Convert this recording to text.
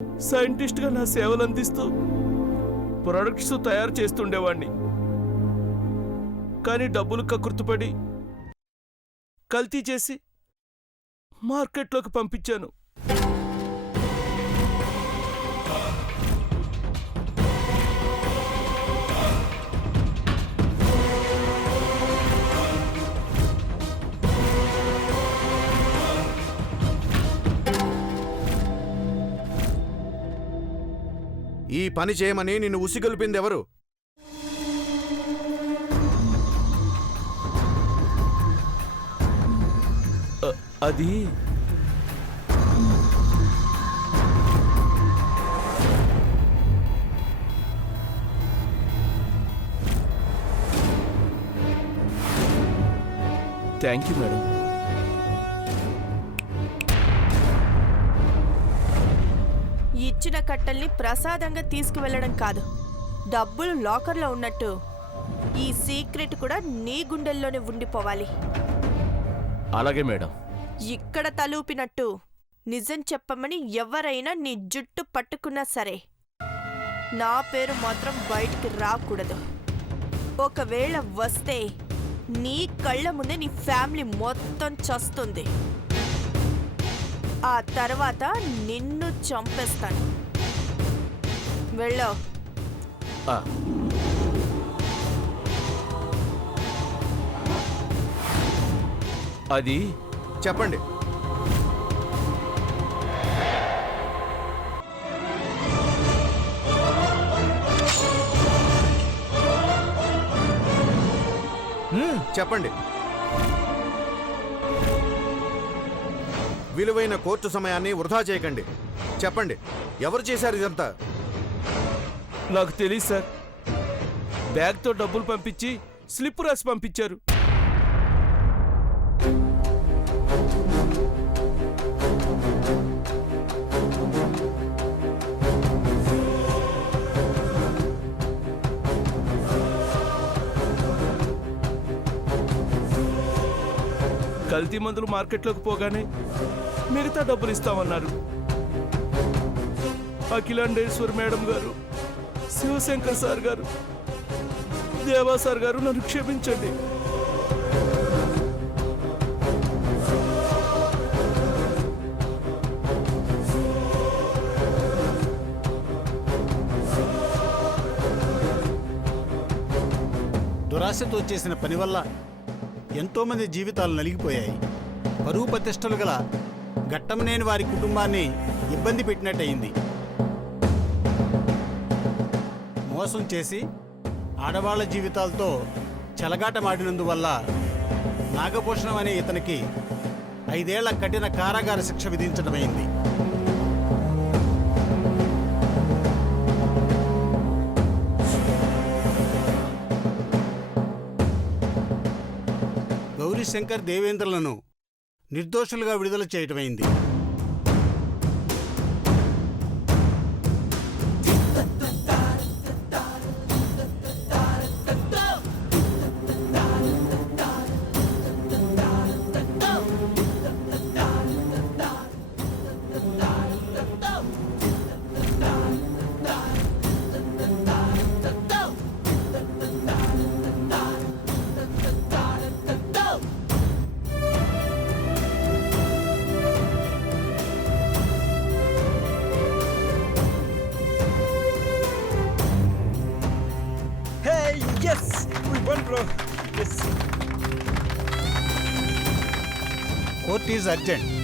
సైంటిస్ట్గా నా సేవలు అందిస్తూ ప్రొడక్ట్స్ తయారు చేస్తుండేవాణ్ణి. కానీ డబ్బులు కకృతిపడి కల్తీ చేసి మార్కెట్లోకి పంపించాను. ఈ పని చేయమని నిన్ను ఉసిగొల్పింది ఎవరు? అది థ్యాంక్ యూ మేడం. ఇచ్చిన కట్టల్ని ప్రసాదంగా తీసుకువెళ్ళడం కాదు, డబ్బులు లాకర్లో ఉన్నట్టు ఈ సీక్రెట్ కూడా నీ గుండెల్లోనే ఉండిపోవాలి. అలాగే మేడం. ఇక్కడ తలూపినట్టు నిజం చెప్పమని ఎవరైనా నీ జుట్టు పట్టుకున్నా సరే నా పేరు మాత్రం బయటికి రాకూడదు. ఒకవేళ వస్తే నీ కళ్ళ ముందే నీ ఫ్యామిలీ మొత్తం చస్తుంది. ఆ తర్వాత నిన్ను చంపేస్తాను. వెళ్ళో. అది చెప్పండి. చెప్పండి. విలువైన కోర్టు సమయాన్ని వృధా చేయకండి. చెప్పండి, ఎవరు చేశారు ఇదంతా? నాకు తెలియదు సార్. బ్యాగ్తో డబ్బులు పంపించి స్లిప్ రాసి పంపించారు. కల్తీ మందులు మార్కెట్లోకి పోగానే మిగతా డబ్బులు ఇస్తామన్నారు. అఖిలాండేశ్వర్ మేడం గారు, శివశంకర్ సార్ గారు, దేవా సార్ గారు, నన్ను క్షమించండి. దురాశతో చేసిన పని వల్ల ఎంతోమంది జీవితాలు నలిగిపోయాయి. పరువు ప్రతిష్టలు గల ఘట్టమనేని వారి కుటుంబాన్ని ఇబ్బంది పెట్టినట్టయింది. మోసం చేసి ఆడవాళ్ల జీవితాలతో చెలగాటమాడినందువల్ల నాగభూషణం అనే ఇతనికి 5 ఏళ్ల కఠిన కారాగార శిక్ష విధించడమైంది. గౌరీశంకర్, దేవేంద్రలను నిర్దోషులుగా విడుదల చేయటమైంది. Yes, we won, bro. Yes. Court is urgent.